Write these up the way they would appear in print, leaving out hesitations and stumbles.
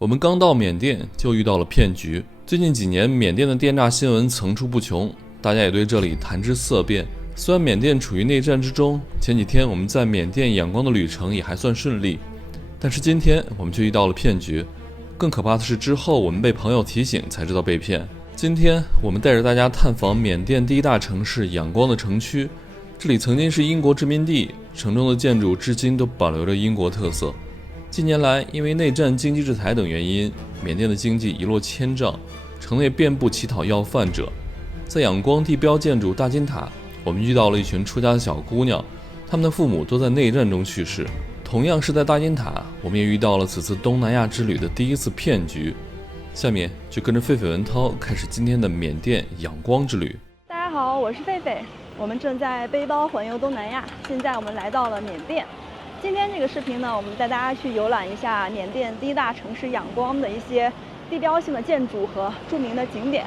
我们刚到缅甸就遇到了骗局。最近几年，缅甸的电诈新闻层出不穷，大家也对这里谈之色变。虽然缅甸处于内战之中，前几天我们在缅甸仰光的旅程也还算顺利，但是今天我们却遇到了骗局。更可怕的是，之后我们被朋友提醒才知道被骗。今天我们带着大家探访缅甸第一大城市仰光的城区，这里曾经是英国殖民地，城中的建筑至今都保留着英国特色。近年来，因为内战、经济制裁等原因，缅甸的经济一落千丈，城内遍布乞讨要饭者。在仰光地标建筑大金塔，我们遇到了一群出家的小姑娘，她们的父母都在内战中去世。同样是在大金塔，我们也遇到了此次东南亚之旅的第一次骗局。下面就跟着狒狒文涛开始今天的缅甸仰光之旅。大家好，我是狒狒，我们正在背包环游东南亚，现在我们来到了缅甸。今天这个视频呢，我们带大家去游览一下缅甸第一大城市仰光的一些地标性的建筑和著名的景点，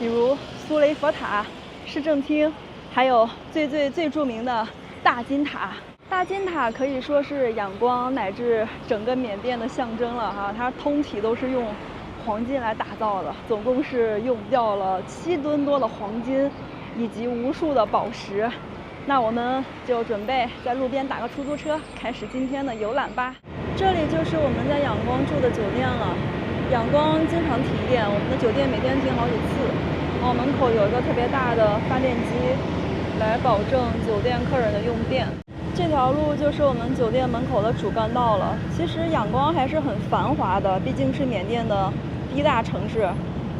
比如苏雷佛塔、市政厅，还有最著名的大金塔。大金塔可以说是仰光乃至整个缅甸的象征了哈，它通体都是用黄金来打造的，总共是用掉了7吨多的黄金，以及无数的宝石。那我们就准备在路边打个出租车，开始今天的游览吧。这里就是我们在仰光住的酒店了。仰光经常停电，我们的酒店每天停好几次。然后门口有一个特别大的发电机，来保证酒店客人的用电。这条路就是我们酒店门口的主干道了。其实仰光还是很繁华的，毕竟是缅甸的第一大城市。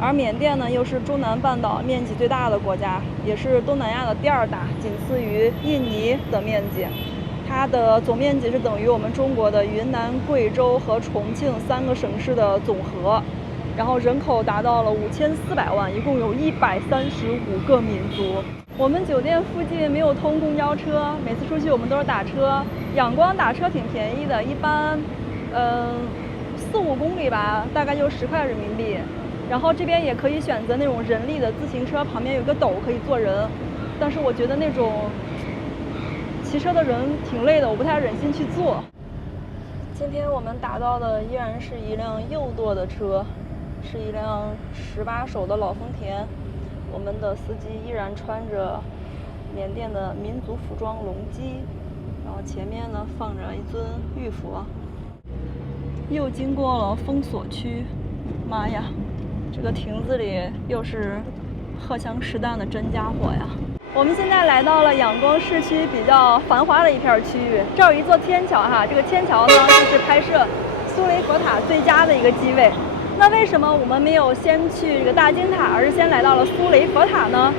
而缅甸呢，又是中南半岛面积最大的国家，也是东南亚的第2大，仅次于印尼的面积。它的总面积是等于我们中国的云南、贵州和重庆3个省市的总和。然后人口达到了5400万，一共有135个民族。我们酒店附近没有通公交车，每次出去我们都是打车。仰光打车挺便宜的，一般4-5公里吧，大概就10块人民币。然后这边也可以选择那种人力的自行车，旁边有个斗可以坐人，但是我觉得那种骑车的人挺累的，我不太忍心去坐。今天我们打到的依然是一辆右舵的车，是一辆18手的老丰田。我们的司机依然穿着缅甸的民族服装龙基，然后前面呢放着一尊玉佛。又经过了封锁区，妈呀！这个亭子里又是荷枪实弹的真家伙呀！我们现在来到了仰光市区比较繁华的一片区域，这儿有一座天桥哈，这个天桥呢就是拍摄苏雷佛塔最佳的一个机位。那为什么我们没有先去这个大金塔，而是先来到了苏雷佛塔呢？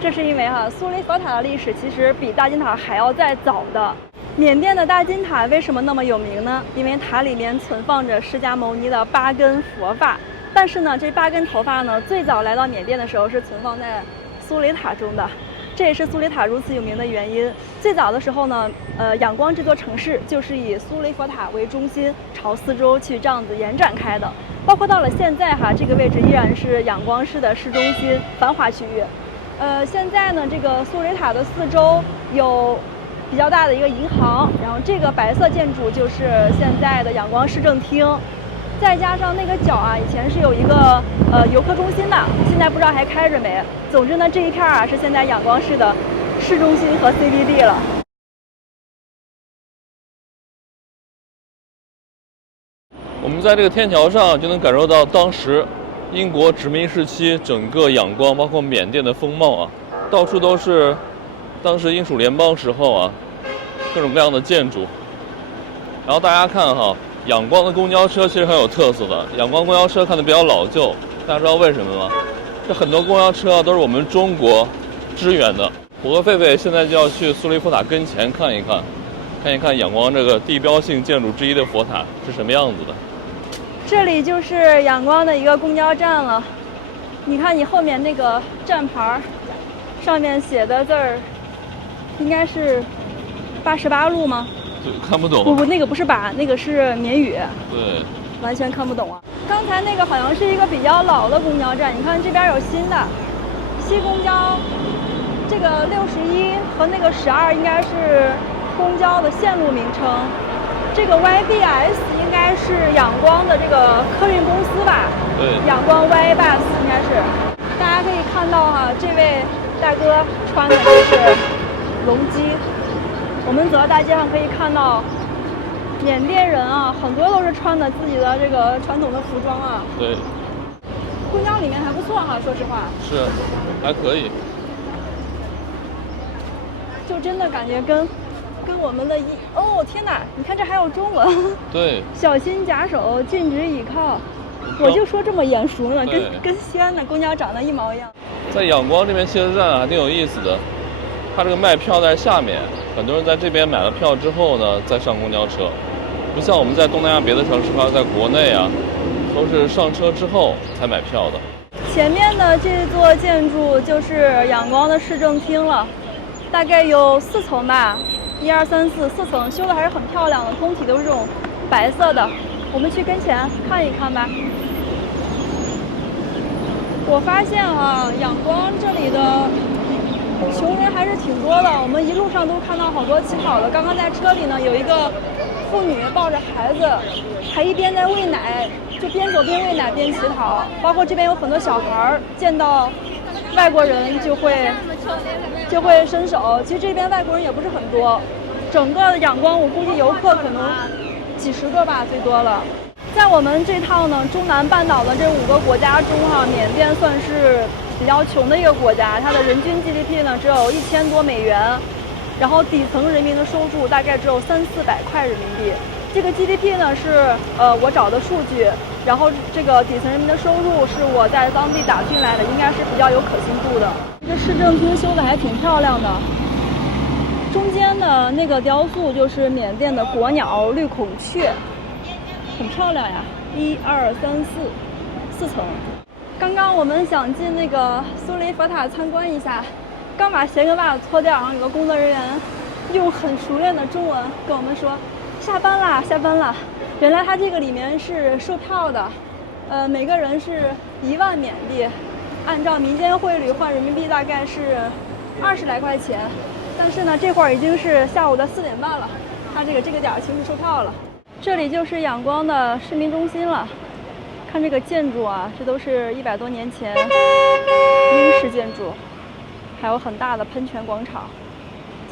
这是因为苏雷佛塔的历史其实比大金塔还要再早的。缅甸的大金塔为什么那么有名呢？因为塔里面存放着释迦牟尼的8根佛发。但是呢，这8根头发呢，最早来到缅甸的时候是存放在苏雷塔中的，这也是苏雷塔如此有名的原因。最早的时候呢，仰光这座城市就是以苏雷佛塔为中心，朝四周去这样子延展开的。包括到了现在这个位置依然是仰光市的市中心繁华区域。现在呢，这个苏雷塔的四周有比较大的一个银行，然后这个白色建筑就是现在的仰光市政厅。再加上那个角以前是有一个游客中心的，现在不知道还开着没。总之呢，这一片是现在仰光市的市中心和 CBD 了。我们在这个天桥上就能感受到当时英国殖民时期整个仰光包括缅甸的风貌到处都是当时英属联邦时候各种各样的建筑。然后大家看仰光的公交车其实很有特色的，仰光公交车看得比较老旧，大家知道为什么吗？这很多公交车都是我们中国支援的。我和狒狒现在就要去苏雷佛塔跟前看一看仰光这个地标性建筑之一的佛塔是什么样子的。这里就是仰光的一个公交站了，你看你后面那个站牌上面写的字儿，应该是88路吗？看不懂。不，那个不是那个是缅语。对，完全看不懂刚才那个好像是一个比较老的公交站，你看这边有新的西公交，这个61和那个12应该是公交的线路名称，这个 YBS 应该是仰光的这个客运公司吧？对，仰光 Y Bus 应该是。大家可以看到哈，这位大哥穿的就是龙基。我们走到大街上可以看到，缅甸人啊，很多都是穿的自己的这个传统的服装啊。对。公交里面还不错哈，说实话。是，还可以。就真的感觉跟我们的哦天哪，你看这还有中文。对。小心夹手，禁止倚靠。我就说这么眼熟呢，跟西安的公交长得一毛一样。在仰光这边汽车站还挺有意思的，它这个卖票在下面，很多人在这边买了票之后呢，再上公交车，不像我们在东南亚别的城市还有在国内啊，都是上车之后才买票的。前面的这座建筑就是仰光的市政厅了，大概有4层吧，1、2、3、4层，修的还是很漂亮的，通体都是这种白色的。我们去跟前看一看吧。我发现啊，仰光这里的穷人还是挺多的，我们一路上都看到好多乞讨的。刚刚在车里呢，有一个妇女抱着孩子，还一边在喂奶，就边走边喂奶边乞讨。包括这边有很多小孩见到外国人就会伸手。其实这边外国人也不是很多，整个仰光我估计游客可能几十个吧，最多了。在我们这趟呢中南半岛的这5个国家中哈，缅甸算是比较穷的一个国家，它的人均 GDP 呢只有1000多美元，然后底层人民的收入大概只有300-400块人民币。这个 GDP 呢是我找的数据，然后这个底层人民的收入是我在当地打听来的，应该是比较有可信度的。这市政厅修的还挺漂亮的，中间的那个雕塑就是缅甸的国鸟绿孔雀，很漂亮呀，1、2、3、4层。刚刚我们想进那个苏雷佛塔参观一下，刚把鞋跟袜子脱掉，然后有个工作人员用很熟练的中文跟我们说下班啦，下班啦。原来它这个里面是售票的，每个人是1万缅币，按照民间汇率换人民币大概是20来块钱。但是呢，这会儿已经是下午的4点半了，它这个点儿其实售票了。这里就是仰光的市民中心了。看这个建筑啊，这都是100多年前英式建筑，还有很大的喷泉广场。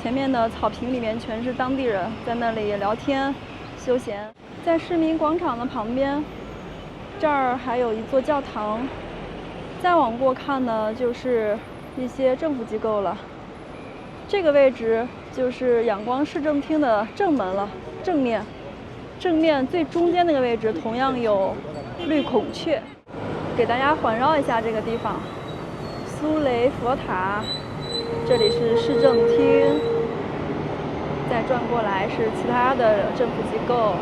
前面的草坪里面全是当地人在那里聊天休闲。在市民广场的旁边，这儿还有一座教堂。再往过看呢，就是一些政府机构了。这个位置就是仰光市政厅的正门了，正面最中间那个位置同样有绿孔雀。给大家环绕一下这个地方，苏雷佛塔，这里是市政厅，再转过来是其他的政府机构、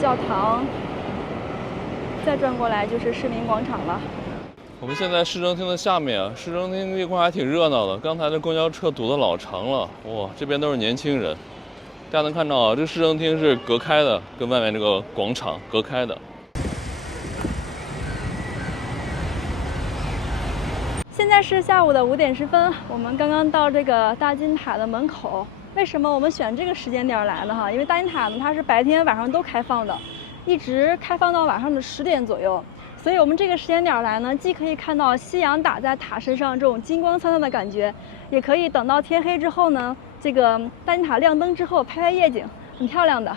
教堂，再转过来就是市民广场了。我们现在市政厅的下面啊，市政厅这块还挺热闹的。刚才的公交车堵得老长了，哇，这边都是年轻人。大家能看到啊，这市政厅是隔开的，跟外面这个广场隔开的。现在是下午的5点10分，我们刚刚到这个大金塔的门口。为什么我们选这个时间点来呢？哈，因为大金塔呢，它是白天晚上都开放的，一直开放到晚上的10点左右。所以我们这个时间点来呢，既可以看到夕阳打在塔身上这种金光灿烂的感觉，也可以等到天黑之后呢，这个大金塔亮灯之后拍拍夜景，很漂亮的。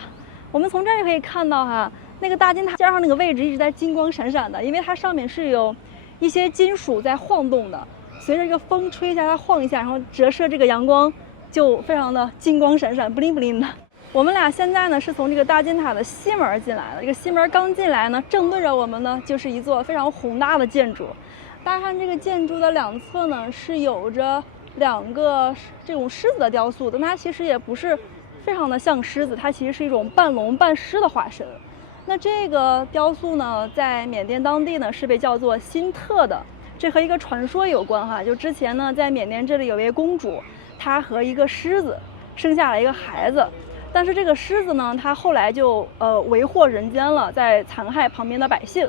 我们从这儿就可以看到哈，那个大金塔尖上那个位置一直在金光闪闪的，因为它上面是有一些金属在晃动的，随着这个风吹一下它晃一下，然后折射这个阳光，就非常的金光闪闪，不灵不灵的。我们俩现在呢是从这个大金塔的西门进来的，这个西门刚进来呢，正对着我们呢就是一座非常宏大的建筑。大家看这个建筑的两侧呢是有着2个这种狮子的雕塑，但它其实也不是非常的像狮子，它其实是一种半龙半狮的化身。那这个雕塑呢，在缅甸当地呢是被叫做辛特的，这和一个传说有关哈。就之前呢，在缅甸这里有位公主，她和一个狮子生下了一个孩子。但是这个狮子呢，它后来就为祸人间了，在残害旁边的百姓。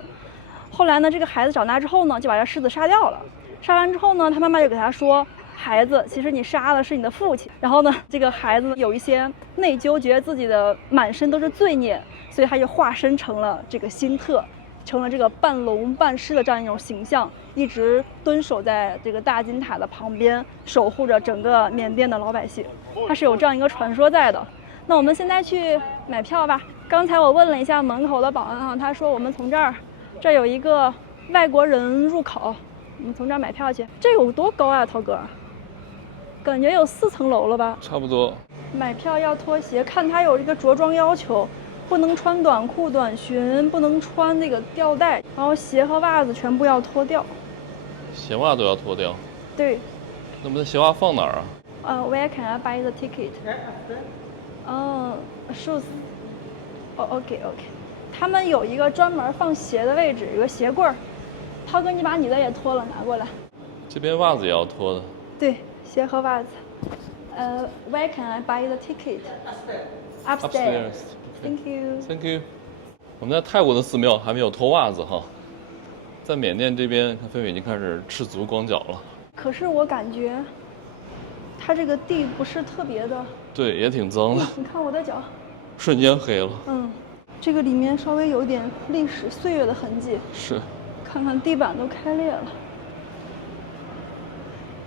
后来呢，这个孩子长大之后呢，就把这狮子杀掉了。杀完之后呢，他妈妈就给他说，孩子，其实你杀的是你的父亲。然后呢，这个孩子有一些内疚，觉得自己的满身都是罪孽，所以他就化身成了这个辛特，成了这个半龙半狮的这样一种形象，一直蹲守在这个大金塔的旁边，守护着整个缅甸的老百姓。它是有这样一个传说在的。那我们现在去买票吧。刚才我问了一下门口的保安啊，他说我们从这儿有一个外国人入口，我们从这儿买票去。这有多高啊，涛哥？感觉有4层楼了吧？差不多。买票要脱鞋，看他有这个着装要求，不能穿短裤短裙，不能穿那个吊带，然后鞋和袜子全部要脱掉。鞋袜都要脱掉。对。那么鞋袜放哪儿啊？Where can I buy the ticket？ shoes。OK。他们有一个专门放鞋的位置，有个鞋柜儿。涛哥，你把你的也脱了，拿过来。这边袜子也要脱的。对，鞋和袜子。Where can I buy the ticket? Upstairs. Thank you. Thank you. 我们在泰国的寺庙还没有脱袜子哈，在缅甸这边，看菲菲已经开始赤足光脚了。可是我感觉，它这个地不是特别的。对，也挺脏的。你看我的脚，瞬间黑了。这个里面稍微有点历史岁月的痕迹。是。看看地板都开裂了。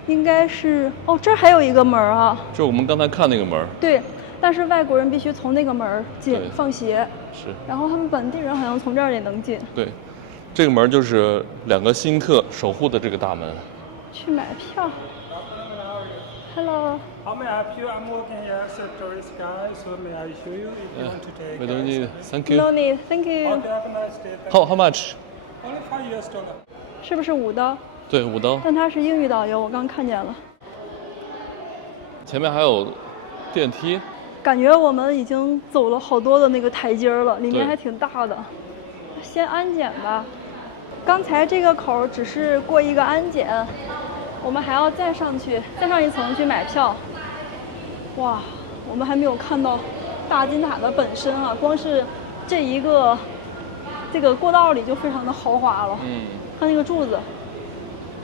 应该是这儿还有一个门啊。就是我们刚才看那个门。对，但是外国人必须从那个门进放鞋。是。然后他们本地人好像从这儿也能进。对，这个门就是2个辛特守护的这个大门。去买票。Hello. How may I help you? I'm working here as a tourist guide, so may I show you if you want to take? We don't need. Thank you. No need. Thank you. Okay, have a nice day. How much? Only $5. 是不是5刀？对，5刀。但它是英语导游，我刚看见了。前面还有电梯。感觉我们已经走了好多的那个台阶了，里面还挺大的。先安检吧。刚才这个口只是过一个安检，我们还要再上去，再上一层去买票。哇，我们还没有看到大金塔的本身啊，光是这个过道里就非常的豪华了。看那个柱子，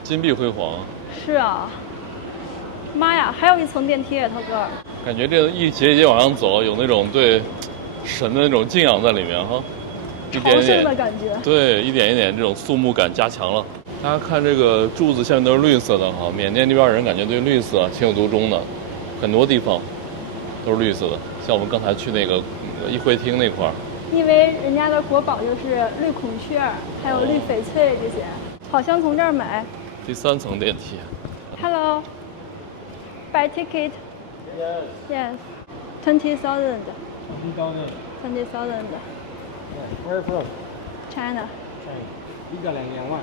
金碧辉煌。是啊。妈呀，还有一层电梯，涛哥。感觉这一节一节往上走，有那种对神的那种敬仰在里面哈。一点点的感觉。对，一点一点这种肃穆感加强了。大家看这个柱子下面都是绿色的哈，缅甸这边人感觉对绿色情有独钟的，很多地方都是绿色的。像我们刚才去那个议会厅那块儿，因为人家的国宝就是绿孔雀，还有绿翡翠这些，好像从这儿买。第3层电梯。Hello. Buy ticket. Yes. 20,000. 20,000. Where from? China. 一个人2万。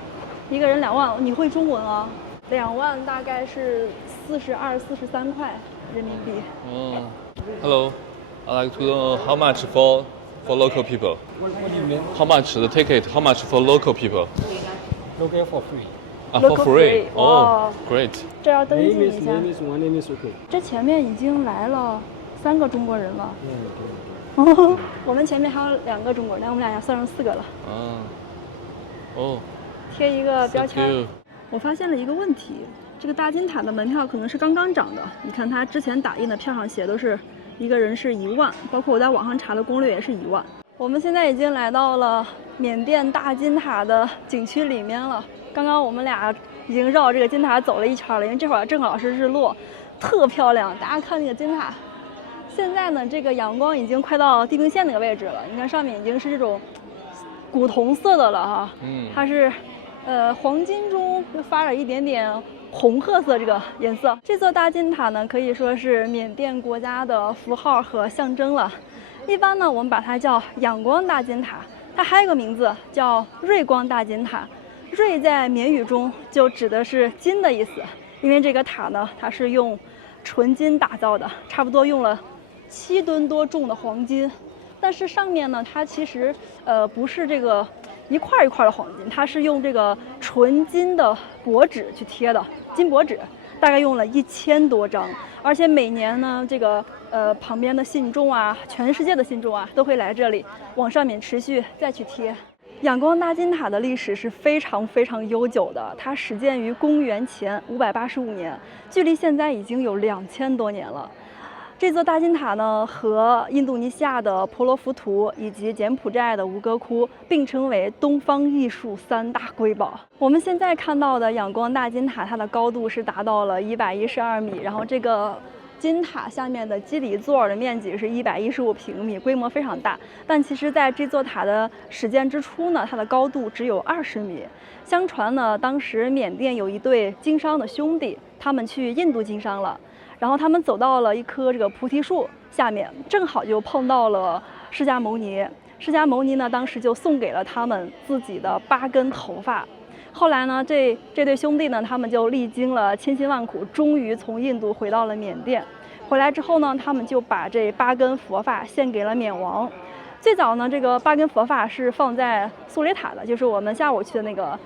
一个人2万，你会中文啊？2万大概是42、43块人民币。Hello. I'd like to know how much for local people. What do you mean? How much the ticket? How much for local people? Local for free. For free. Oh, great. 这要登记一下。My name is okay. 这前面已经来了3个中国人了。我们前面还有2个中国人，我们俩算上4个了。贴一个标签。我发现了一个问题，这个大金塔的门票可能是刚刚涨的。你看它之前打印的票上写都是一个人是1万，包括我在网上查的攻略也是1万。我们现在已经来到了缅甸大金塔的景区里面了。刚刚我们俩已经绕这个金塔走了一圈了，因为这会儿正好是日落，特漂亮。大家看那个金塔，现在呢这个阳光已经快到地平线那个位置了，你看上面已经是这种古铜色的了哈。它是黄金中发了一点点红褐色这个颜色。这座大金塔呢可以说是缅甸国家的符号和象征了。一般呢我们把它叫仰光大金塔，它还有一个名字叫瑞光大金塔。瑞在缅语中就指的是金的意思，因为这个塔呢它是用纯金打造的，差不多用了7吨多重的黄金。但是上面呢它其实不是这个一块一块的黄金，它是用这个纯金的箔纸去贴的，金箔纸大概用了1000多张。而且每年呢这个旁边的信众啊，全世界的信众啊都会来这里往上面持续再去贴。仰光大金塔的历史是非常非常悠久的，它始建于公元前585年，距离现在已经有2000多年了。这座大金塔呢，和印度尼西亚的婆罗浮屠以及柬埔寨的吴哥窟并称为东方艺术3大瑰宝。我们现在看到的仰光大金塔，它的高度是达到了112米，然后这个金塔下面的基底座的面积是115平米，规模非常大。但其实在这座塔的始建之初呢，它的高度只有20米。相传呢，当时缅甸有一对经商的兄弟，他们去印度经商了。然后他们走到了一棵这个菩提树下面，正好就碰到了释迦牟尼。释迦牟尼呢，当时就送给了他们自己的8根头发。后来呢，这对兄弟呢，他们就历经了千辛万苦，终于从印度回到了缅甸。回来之后呢，他们就把这8根佛发献给了缅王。最早呢，这个8根佛发是放在苏雷塔的，就是我们下午去的那个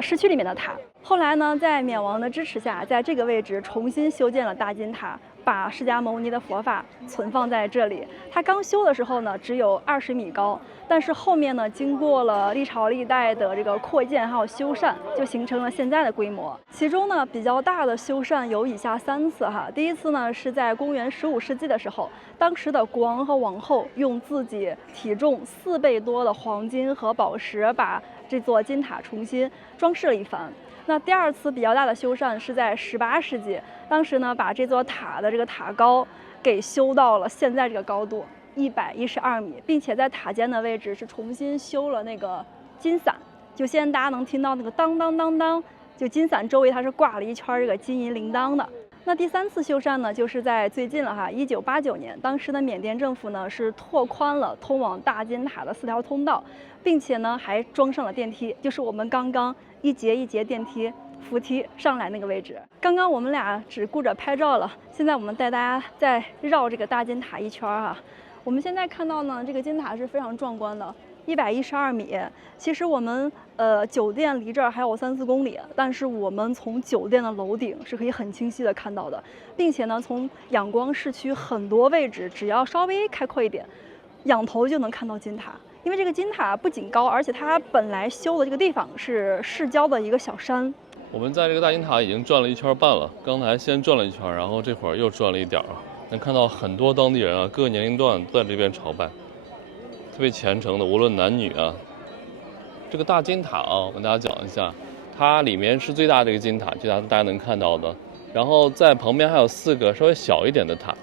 市区里面的塔。后来呢，在缅王的支持下，在这个位置重新修建了大金塔，把释迦牟尼的佛发存放在这里。它刚修的时候呢，只有20米高，但是后面呢，经过了历朝历代的这个扩建还有修缮，就形成了现在的规模。其中呢，比较大的修缮有以下3次哈。第一次呢，是在公元15世纪的时候，当时的国王和王后用自己体重4倍多的黄金和宝石，把这座金塔重新装饰了一番。那第2次比较大的修缮是在18世纪，当时呢，把这座塔的这个塔高给修到了现在这个高度112米，并且在塔尖的位置是重新修了那个金伞，就现在大家能听到那个当当当当，就金伞周围它是挂了一圈这个金银铃铛的。那第3次修缮呢，就是在最近了哈，1989年，当时的缅甸政府呢是拓宽了通往大金塔的4条通道，并且呢还装上了电梯，就是我们刚刚一节一节电梯扶梯上来那个位置。刚刚我们俩只顾着拍照了，现在我们带大家再绕这个大金塔一圈啊。我们现在看到呢，这个金塔是非常壮观的，112米。其实我们酒店离这儿还有3-4公里，但是我们从酒店的楼顶是可以很清晰的看到的，并且呢，从仰光市区很多位置，只要稍微开阔一点，仰头就能看到金塔。因为这个金塔不仅高，而且它本来修的这个地方是市郊的一个小山。我们在这个大金塔已经转了1圈半了，刚才先转了1圈，然后这会儿又转了一点儿，能看到很多当地人啊，各个年龄段都在这边朝拜，特别虔诚的，无论男女啊。这个大金塔啊，我跟大家讲一下，它里面是最大的一个金塔，就大家能看到的。然后在旁边还有4个稍微小一点的塔。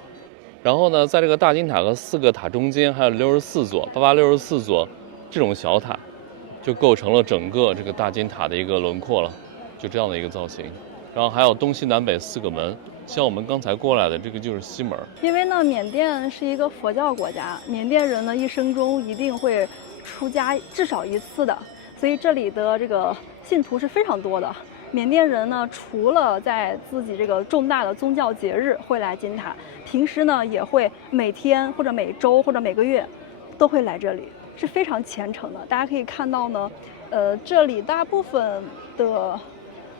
然后呢，在这个大金塔和4个塔中间还有64座，864座这种小塔，就构成了整个这个大金塔的一个轮廓了，就这样的一个造型。然后还有东西南北4个门，像我们刚才过来的这个就是西门。因为呢，缅甸是一个佛教国家，缅甸人呢一生中一定会出家至少1次的，所以这里的这个信徒是非常多的。缅甸人呢，除了在自己这个重大的宗教节日会来金塔，平时呢也会每天或者每周或者每个月都会来这里，是非常虔诚的。大家可以看到呢，这里大部分的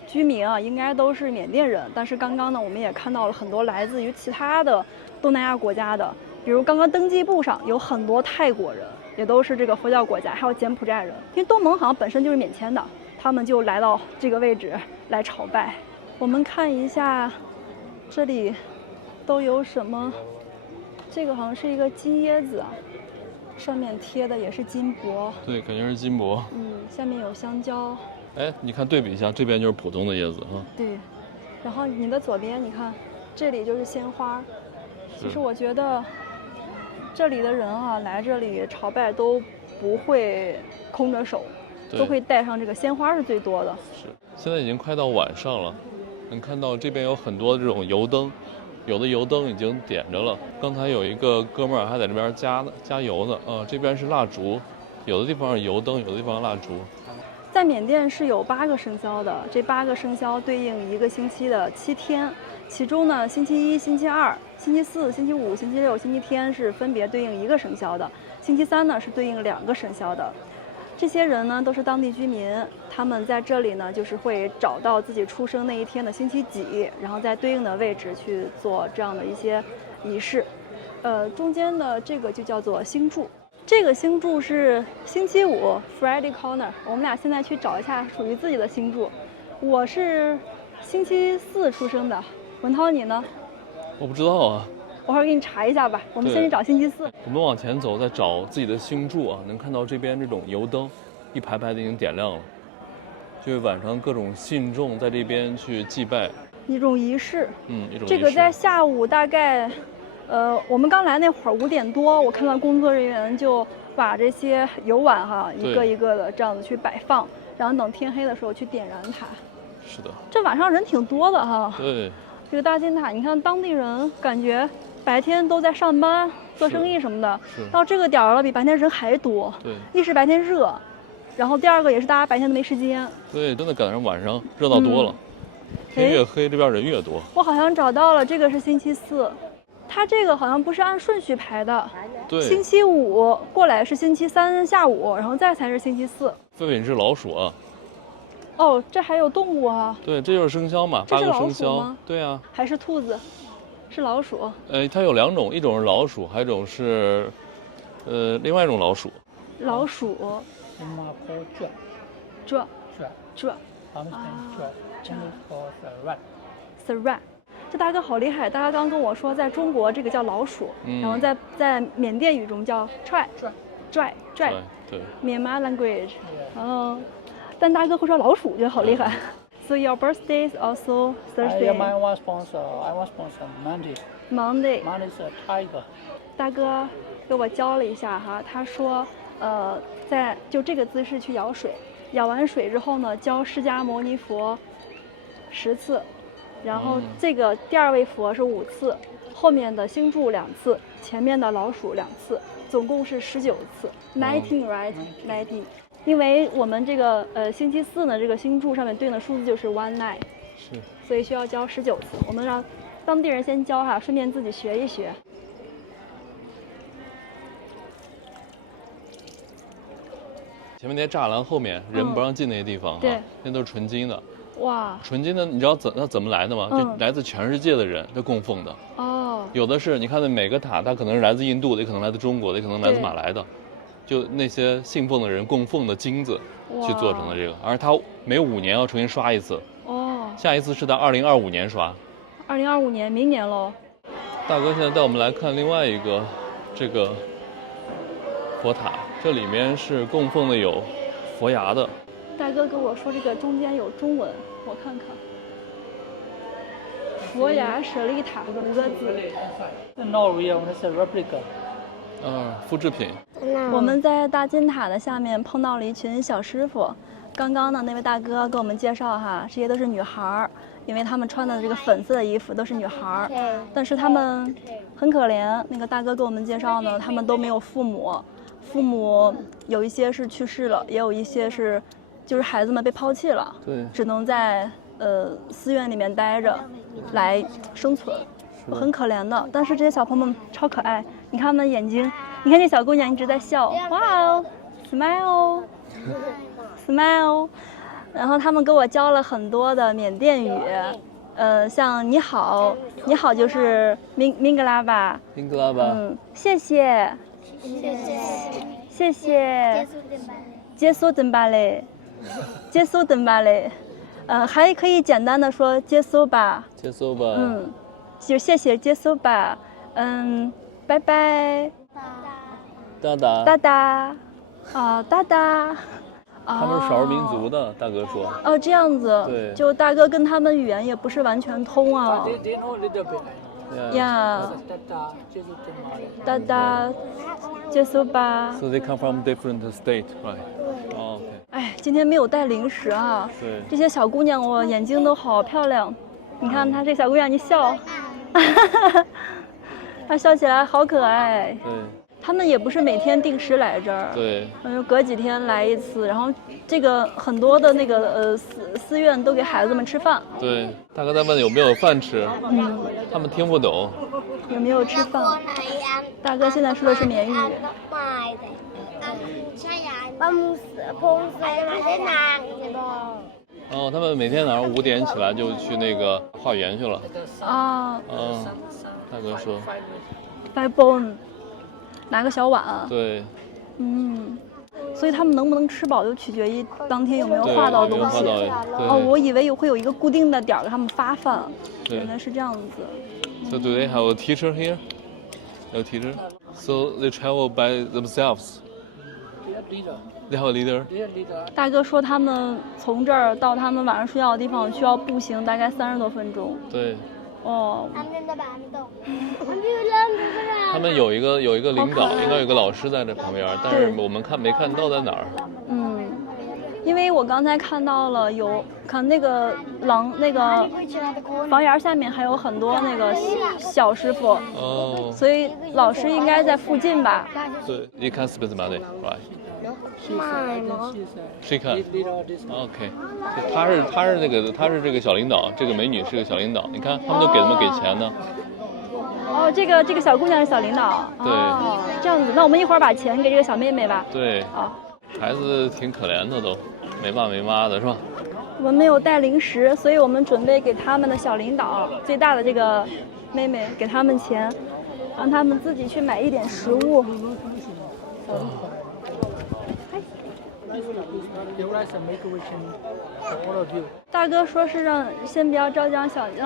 居民啊，应该都是缅甸人，但是刚刚呢，我们也看到了很多来自于其他的东南亚国家的，比如刚刚登记簿上有很多泰国人，也都是这个佛教国家，还有柬埔寨人，因为东盟好像本身就是免签的。他们就来到这个位置来朝拜。我们看一下这里都有什么，这个好像是一个金椰子啊，上面贴的也是金箔。对，肯定是金箔。下面有香蕉。哎，你看对比一下，这边就是普通的椰子哈。对，然后你的左边，你看这里就是鲜花。其实我觉得这里的人啊，来这里朝拜都不会空着手。都会带上这个鲜花，是最多的。是，现在已经快到晚上了，能看到这边有很多这种油灯，有的油灯已经点着了。刚才有一个哥们儿还在这边加油呢。这边是蜡烛，有的地方是油灯，有的地方是蜡烛。在缅甸是有8个生肖的，这8个生肖对应一个星期的7天，其中呢，星期1、星期2、星期4、星期5、星期6、星期天是分别对应1个生肖的，星期3呢是对应2个生肖的。这些人呢都是当地居民，他们在这里呢就是会找到自己出生那一天的星期几，然后在对应的位置去做这样的一些仪式。中间的这个就叫做星柱。这个星柱是星期五 Friday Corner， 我们俩现在去找一下属于自己的星柱。我是星期4出生的，文涛你呢？我不知道啊。我会儿给你查一下吧。我们先去找星期4。我们往前走，再找自己的星柱啊，能看到这边这种油灯，一排排的已经点亮了，就是晚上各种信众在这边去祭拜，一种仪式。一种仪式。这个在下午大概，我们刚来那会儿5点多，我看到工作人员就把这些油碗哈一个一个的这样子去摆放，然后等天黑的时候去点燃它。是的。这晚上人挺多的哈。对。这个大金塔，你看当地人感觉白天都在上班、做生意什么的，到这个点儿了，比白天人还多。对，一是白天热，然后第二个也是大家白天都没时间。对，真的赶上晚上热闹多了。天越黑，这边人越多。我好像找到了，这个是星期4，它这个好像不是按顺序排的。对。星期5过来是星期3下午，然后再才是星期4。狒狒，你是老鼠啊？哦，这还有动物啊？对，这就是生肖嘛，8个生肖。对啊。还是兔子？是老鼠？它有2种，一种是老鼠，还有一种是，另外一种老鼠。老鼠。这。Sarat， 这大哥好厉害！大家刚跟我说，在中国这个叫老鼠，然后在缅甸语中叫拽。对。Myanmar language。但大哥会说老鼠，觉得好厉害。So your birthday is also Thursday. Mine was I was born on Monday. Monday is a tiger. 大哥给我教了一下哈，他说，就这个姿势去舀水，舀完水之后呢，教释迦牟尼佛10次，然后这个第2位佛是5次，后面的星柱2次，前面的老鼠2次，总共是19次。19 right? 19。因为我们这个星期4呢，这个星柱上面对应的数字就是 19， 是，所以需要教19次。我们让当地人先教哈，顺便自己学一学。前面那些栅栏后面人不让进那些地方，对，那都是纯金的。哇，纯金的，你知道怎么来的吗？就来自全世界的人都供奉的。哦，有的是，你看那每个塔，它可能是来自印度的，也可能来自中国的，也可能来自马来的。就那些信奉的人供奉的金子去做成的这个，而它每5年要重新刷一次。哦，下一次是在2025年刷。2025年，明年喽。大哥现在带我们来看另外一个这个佛塔，这里面是供奉的有佛牙的。大哥跟我说这个中间有中文，我看看。佛牙舍利塔5个字。No real, it's a replica. 复制品。我们在大金塔的下面碰到了一群小师傅，刚刚呢那位大哥给我们介绍哈，这些都是女孩儿，因为他们穿的这个粉色的衣服都是女孩儿，但是他们很可怜。那个大哥给我们介绍呢，他们都没有父母，父母有一些是去世了，也有一些是就是孩子们被抛弃了，对，只能在寺院里面待着来生存。很可怜的，但是这些小朋友们超可爱，你看他们的眼睛，你看这小姑娘一直在笑，哇哦 ，smile， smile， 然后他们给我教了很多的缅甸语，像你好，你好就是明格拉巴，谢谢，谢谢，接苏登巴嘞，接苏登巴嘞，还可以简单的说接苏吧，接苏吧，就谢谢接收吧，拜拜，哒哒，哒哒，哒哒，他们是少数民族的，大哥说。哦，这样子，对，就大哥跟他们语言也不是完全通啊。呀，哒哒，接收吧。So they come from different state, right? Oh, okay. 哎，今天没有带零食啊。对。这些小姑娘，我眼睛都好漂亮。你看她这小姑娘，你笑。她笑起来好可爱。对，他们也不是每天定时来这儿，对，隔几天来一次。然后这个很多的那个寺院都给孩子们吃饭。对，大哥在问有没有饭吃，他们听不懂。有没有吃饭？大哥现在说的是缅语。哦，他们每天早上5点起来就去那个化缘去了。啊。大哥说。拜崩，拿个小碗。对。所以他们能不能吃饱，就取决于当天有没有画到东西。哦，我以为会有一个固定的点儿给他们发饭，原来是这样子。So do they have a teacher here? No teacher. So they travel by themselves. They have a leader. 大哥说他们从这儿到他们晚上睡觉的地方需要步行大概30多分钟。对。哦。他们有一个领导，应该有个老师在这旁边，但是我们没看到在哪儿。因为我刚才看到了看那个房檐下面还有很多那个小师傅。哦。所以老师应该在附近吧？对 ，You can spend money, right? She can. OK. 他是这个小领导，这个美女是个小领导。你看，他们都给他们给钱呢。哦，这个小姑娘是小领导。对。哦，这样子，那我们一会儿把钱给这个小妹妹吧。对。好。孩子挺可怜的都，没爸没妈的是吧？我们没有带零食，所以我们准备给他们的小领导，最大的这个妹妹，给他们钱，让他们自己去买一点食物。大哥说是先不要着急，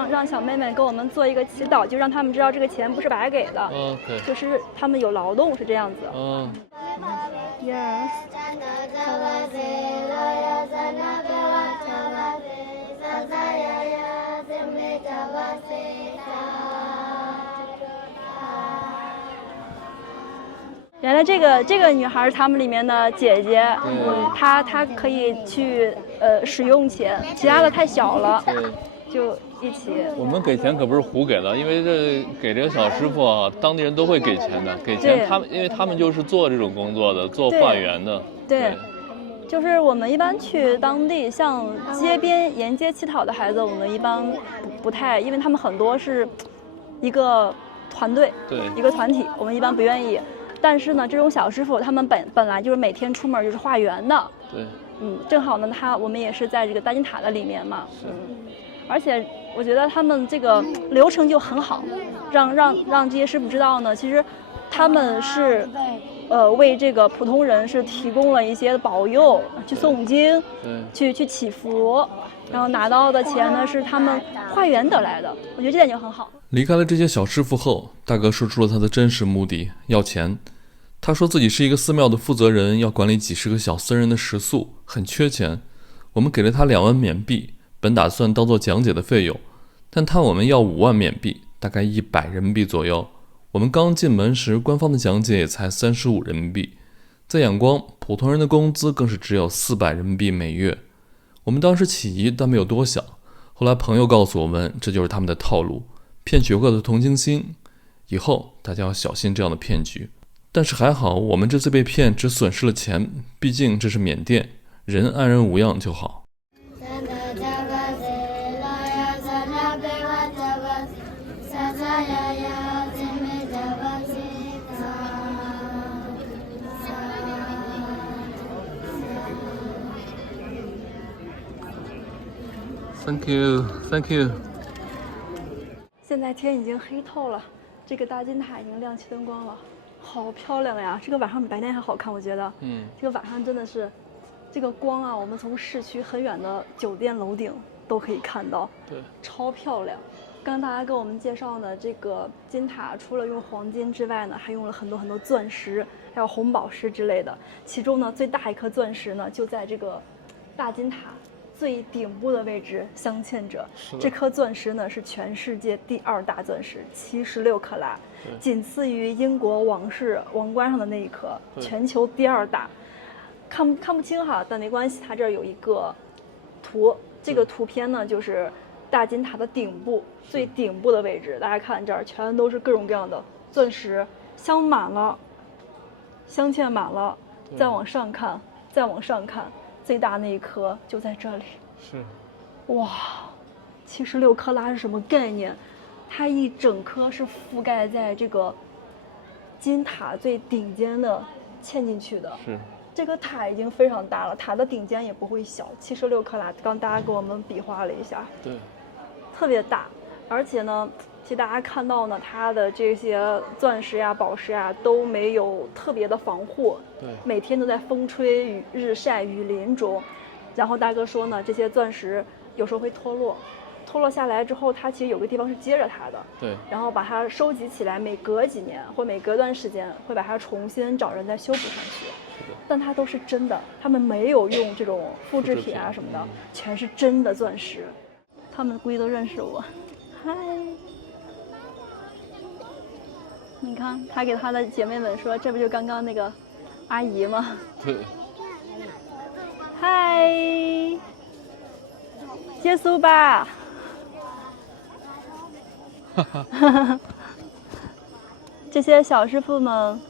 让小妹妹给我们做一个祈祷，就让他们知道这个钱不是白给的，就是他们有劳动是这样子。Yes。原来这个女孩是他们里面的姐姐，她可以去使用钱，其他的太小了，就一起。我们给钱可不是胡给的，因为给这个小师傅啊，当地人都会给钱的，给钱因为他们就是做这种工作的，做化缘的。对。就是我们一般去当地，像沿街乞讨的孩子，我们一般不太，因为他们很多是一个团队，一个团体，我们一般不愿意。但是呢，这种小师傅他们本来就是每天出门就是化缘的。对。正好呢，我们也是在这个大金塔的里面嘛。而且我觉得他们这个流程就很好，让这些师傅知道呢，其实他们是。为这个普通人是提供了一些保佑，去诵经，去祈福，然后拿到的钱呢是他们化缘得来的，我觉得这点就很好。离开了这些小师傅后，大哥说出了他的真实目的，要钱。他说自己是一个寺庙的负责人，要管理几十个小僧人的食宿，很缺钱。我们给了他2万缅币，本打算当做讲解的费用，但我们要5万缅币，大概100人民币左右。我们刚进门时，官方的讲解也才35人民币，在仰光，普通人的工资更是只有400人民币每月。我们当时起疑，但没有多想。后来朋友告诉我们，这就是他们的套路，骗取游客的同情心。以后大家要小心这样的骗局。但是还好，我们这次被骗只损失了钱，毕竟这是缅甸，人安然无恙就好。Thank you, thank you. 现在天已经黑透了，这个大金塔已经亮起灯光了，好漂亮呀！这个晚上比白天还好看，我觉得。这个晚上真的是，这个光啊，我们从市区很远的酒店楼顶都可以看到，对，超漂亮。刚大家跟我们介绍呢，这个金塔除了用黄金之外呢，还用了很多钻石，还有红宝石之类的。其中呢，最大一颗钻石呢，就在这个大金塔最顶部的位置镶嵌着。这颗钻石呢是全世界第2大钻石，76克拉，仅次于英国王冠上的那一颗，全球第2大。看不清哈，但没关系，它这儿有一个图，这个图片呢就是大金塔的顶部，最顶部的位置。大家看这儿全都是各种各样的钻石，镶嵌满了。再往上看，最大那一颗就在这里。哇，76克拉是什么概念？它一整颗是覆盖在这个金塔最顶尖的嵌进去的。这个塔已经非常大了，塔的顶尖也不会小，76克拉。刚大家给我们比划了一下，对，特别大。而且呢，其实大家看到呢，它的这些钻石呀、宝石呀都没有特别的防护，对，每天都在风吹日晒雨淋中。然后大哥说呢，这些钻石有时候会脱落，脱落下来之后，它其实有个地方是接着它的，对，然后把它收集起来，每隔几年或每隔段时间会把它重新找人再修补上去。但它都是真的，他们没有用这种复制品啊什么的，全是真的钻石。他们估计都认识我，嗨。你看，他给他的姐妹们说，这不就刚刚那个阿姨吗？对。嗨，结束吧。哈哈。这些小师傅们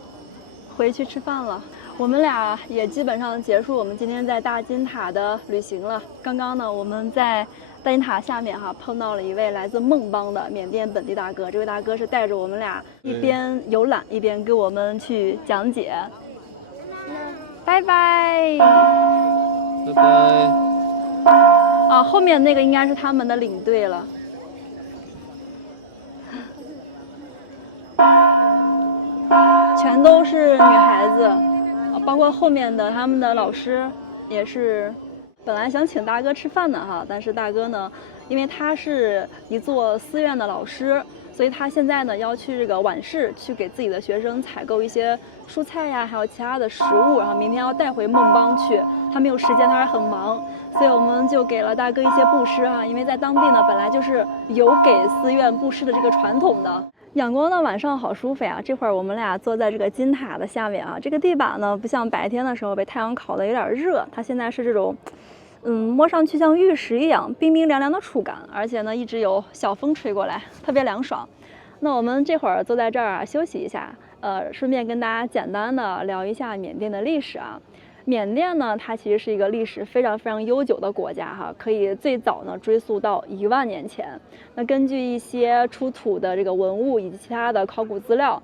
回去吃饭了。我们俩也基本上结束我们今天在大金塔的旅行了。刚刚呢，我们在大金塔下面碰到了一位来自孟邦的缅甸本地大哥。这位大哥是带着我们俩一边游览一边给我们去讲解。拜拜。拜拜。啊，后面那个应该是他们的领队了。全都是女孩子。包括后面的他们的老师也是，本来想请大哥吃饭的但是大哥呢，因为他是一座寺院的老师，所以他现在呢要去这个晚市去给自己的学生采购一些蔬菜呀，还有其他的食物，然后明天要带回孟邦去。他没有时间，他还很忙，所以我们就给了大哥一些布施因为在当地呢本来就是有给寺院布施的这个传统的。阳光呢晚上好舒服呀！这会儿我们俩坐在这个金塔的下面这个地板呢不像白天的时候被太阳烤得有点热，它现在是这种，摸上去像玉石一样冰冰凉凉的触感，而且呢一直有小风吹过来，特别凉爽。那我们这会儿坐在这儿休息一下，顺便跟大家简单的聊一下缅甸的历史缅甸呢，它其实是一个历史非常非常悠久的国家可以最早呢追溯到1万年前。那根据一些出土的这个文物以及其他的考古资料，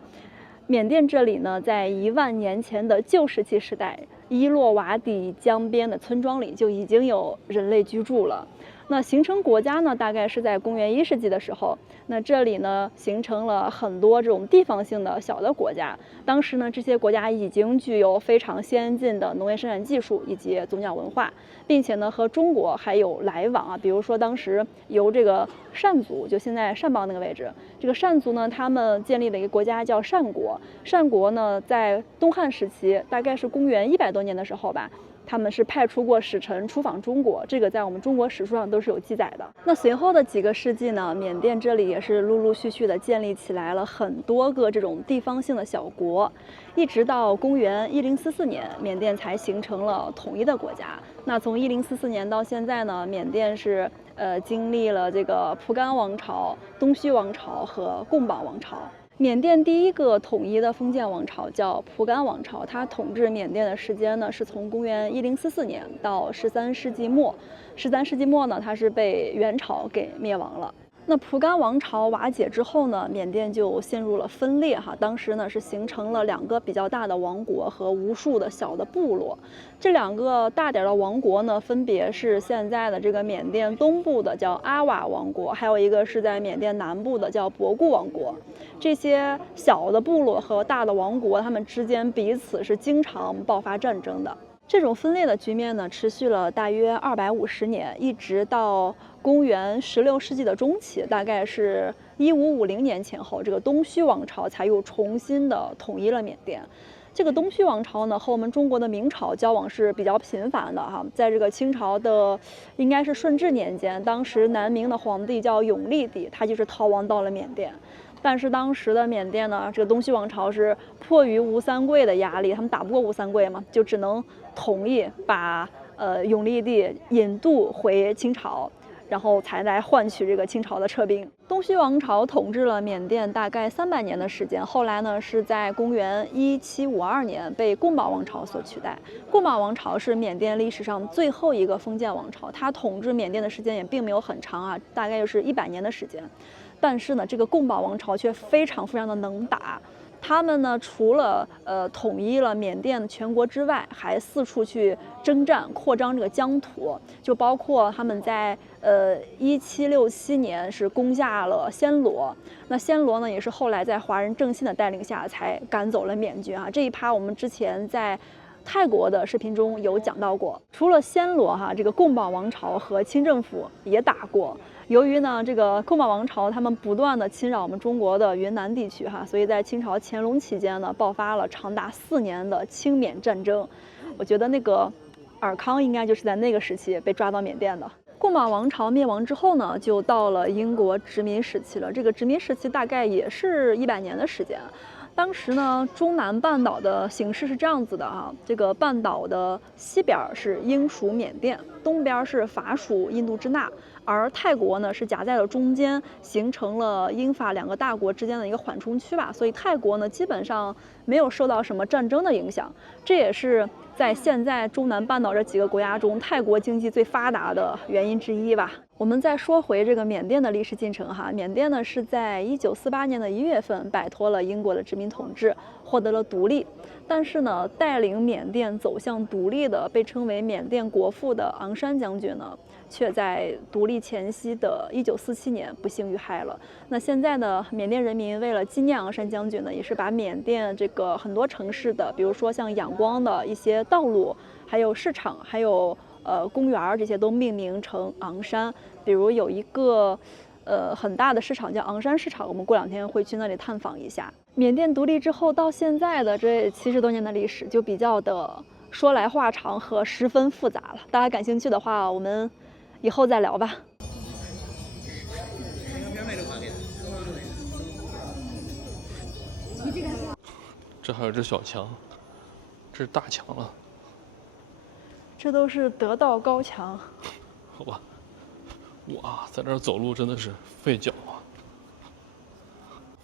缅甸这里呢，在1万年前的旧石器时代，伊洛瓦底江边的村庄里就已经有人类居住了。那形成国家呢，大概是在公元1世纪的时候。那这里呢，形成了很多这种地方性的小的国家。当时呢，这些国家已经具有非常先进的农业生产技术以及宗教文化，并且呢，和中国还有来往比如说，当时由这个善族，就现在善邦那个位置，这个善族呢，他们建立了一个国家叫善国。善国呢，在东汉时期，大概是公元100多年的时候吧。他们是派出过使臣出访中国，这个在我们中国史书上都是有记载的。那随后的几个世纪呢，缅甸这里也是陆陆续续的建立起来了很多个这种地方性的小国，一直到公元1044年，缅甸才形成了统一的国家。那从1044年到现在呢，缅甸是经历了这个蒲甘王朝、东须王朝和贡榜王朝。缅甸第一个统一的封建王朝叫蒲甘王朝，它统治缅甸的时间呢是从公元1044年到13世纪末。13世纪末呢，它是被元朝给灭亡了。那蒲甘王朝瓦解之后呢，缅甸就陷入了分裂当时呢是形成了2个比较大的王国和无数的小的部落。这2个大点的王国呢，分别是现在的这个缅甸东部的叫阿瓦王国，还有一个是在缅甸南部的叫博固王国。这些小的部落和大的王国，他们之间彼此是经常爆发战争的。这种分裂的局面呢，持续了大约250年，一直到公元16世纪的中期，大概是1550年前后，这个东须王朝才又重新的统一了缅甸。这个东须王朝呢，和我们中国的明朝交往是比较频繁的在这个清朝的应该是顺治年间，当时南明的皇帝叫永历帝，他就是逃亡到了缅甸。但是当时的缅甸呢，这个东须王朝是迫于吴三桂的压力，他们打不过吴三桂嘛，就只能同意把永历帝引渡回清朝，然后才来换取这个清朝的撤兵。东须王朝统治了缅甸大概300年的时间，后来呢是在公元1752年被贡榜王朝所取代。贡榜王朝是缅甸历史上最后一个封建王朝，它统治缅甸的时间也并没有很长大概就是100年的时间。但是呢，这个贡榜王朝却非常非常的能打，他们呢，除了统一了缅甸的全国之外，还四处去征战，扩张这个疆土，就包括他们在1767年是攻下了暹罗。那暹罗呢，也是后来在华人郑信的带领下才赶走了缅军啊。这一趴我们之前在泰国的视频中有讲到过。除了暹罗哈，这个贡榜王朝和清政府也打过。由于呢，这个贡榜王朝他们不断的侵扰我们中国的云南地区哈，所以在清朝乾隆期间呢，爆发了长达4年的清缅战争。我觉得那个尔康应该就是在那个时期被抓到缅甸的。贡榜王朝灭亡之后呢，就到了英国殖民时期了。这个殖民时期大概也是100年的时间。当时呢，中南半岛的形势是这样子的啊，这个半岛的西边是英属缅甸，东边是法属印度支那，而泰国呢是夹在了中间，形成了英法2个大国之间的一个缓冲区吧。所以泰国呢基本上没有受到什么战争的影响，这也是在现在中南半岛这几个国家中，泰国经济最发达的原因之一吧。我们再说回这个缅甸的历史进程哈，缅甸呢是在1948年的1月份摆脱了英国的殖民统治，获得了独立。但是呢，带领缅甸走向独立的被称为缅甸国父的昂山将军呢，却在独立前夕的1947年不幸遇害了。那现在呢，缅甸人民为了纪念昂山将军呢，也是把缅甸这个很多城市的，比如说像仰光的一些道路，还有市场，还有公园，这些都命名成昂山。比如有一个很大的市场叫昂山市场，我们过2天会去那里探访一下。缅甸独立之后到现在的这70多年的历史，就比较的说来话长和十分复杂了。大家感兴趣的话，我们以后再聊吧。这还有只小强，这是大强了。这都是得道高墙。好吧，哇，在这儿走路真的是费脚啊。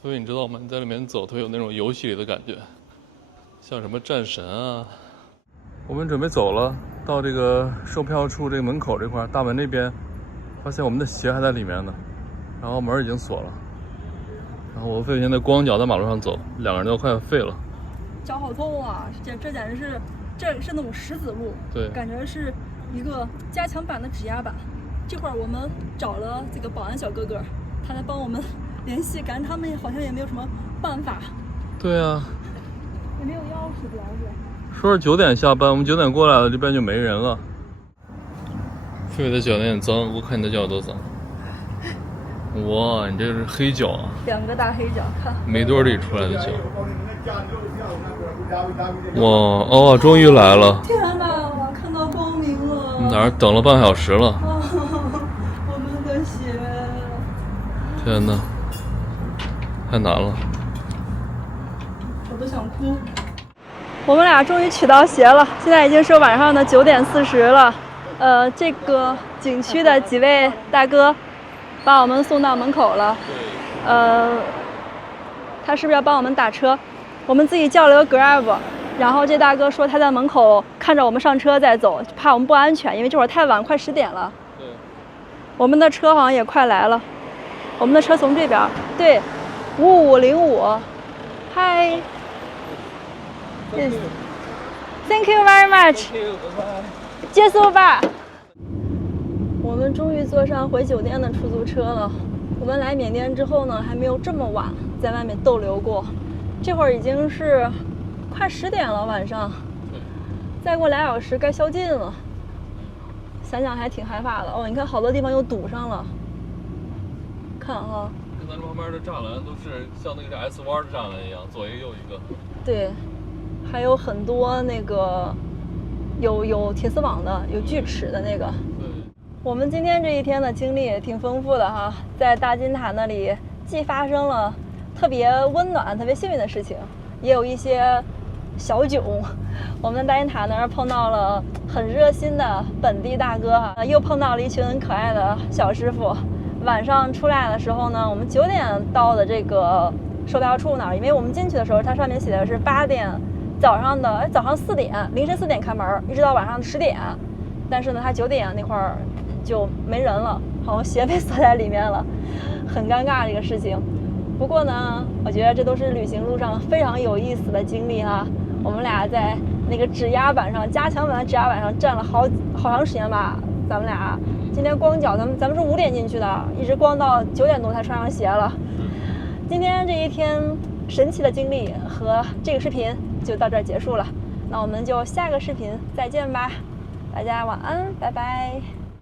所以你知道吗？你在里面走，特别有那种游戏里的感觉，像什么战神啊。我们准备走了，到这个售票处这个门口这块大门那边，发现我们的鞋还在里面呢，然后门已经锁了。然后我费现在光脚在马路上走，2个人都快废了。脚好痛啊！这简直是，这是那种石子路，对，感觉是一个加强版的指压板。这会儿我们找了这个保安小哥哥，他来帮我们联系，感觉他们好像也没有什么办法。对啊，也没有钥匙，主要是。说是9点下班，我们9点过来了，这边就没人了。狒狒的脚有点脏，我看你的脚有多脏。哇，你这是黑脚啊！2个大黑脚，看。没多里出来的脚。哇哦，终于来了！天哪，我看到光明了！哪儿等了半个小时了？我们的鞋！天哪，太难了！我都想哭。我们俩终于取到鞋了，现在已经是晚上的9点40了。这个景区的几位大哥把我们送到门口了。他是不是要帮我们打车？我们自己叫了个 Grab， 然后这大哥说他在门口看着我们上车再走，怕我们不安全，因为这会儿太晚，快10点了。对，我们的车好像也快来了，我们的车从这边，对，5505，嗨 ，Thank you very much， 结束吧。我们终于坐上回酒店的出租车了。我们来缅甸之后呢，还没有这么晚在外面逗留过。这会儿已经是快10点了，晚上，再过2小时该宵禁了。想想还挺害怕的哦。你看好多地方又堵上了，看哈。跟咱旁边的栅栏都是像那个 S 弯的栅栏一样，左一个右一个。对，还有很多那个有铁丝网的，有锯齿的那个。对。我们今天这一天的经历也挺丰富的哈，在大金塔那里既发生了特别温暖、特别幸运的事情，也有一些小囧。我们在大金塔那儿碰到了很热心的本地大哥哈，又碰到了一群很可爱的小师傅。晚上出来的时候呢，我们9点到的这个售票处那儿，因为我们进去的时候，它上面写的是8点，早上4点，凌晨4点开门，一直到晚上10点。但是呢，它9点那块儿就没人了，好像鞋被锁在里面了，很尴尬这个事情。不不过呢，我觉得这都是旅行路上非常有意思的经历哈。我们俩在那个指压板上，加强版的指压板上站了好长时间吧。咱们俩今天光脚，咱们是5点进去的，一直光到9点多才穿上鞋了。今天这一天神奇的经历和这个视频就到这儿结束了，那我们就下个视频再见吧，大家晚安，拜拜。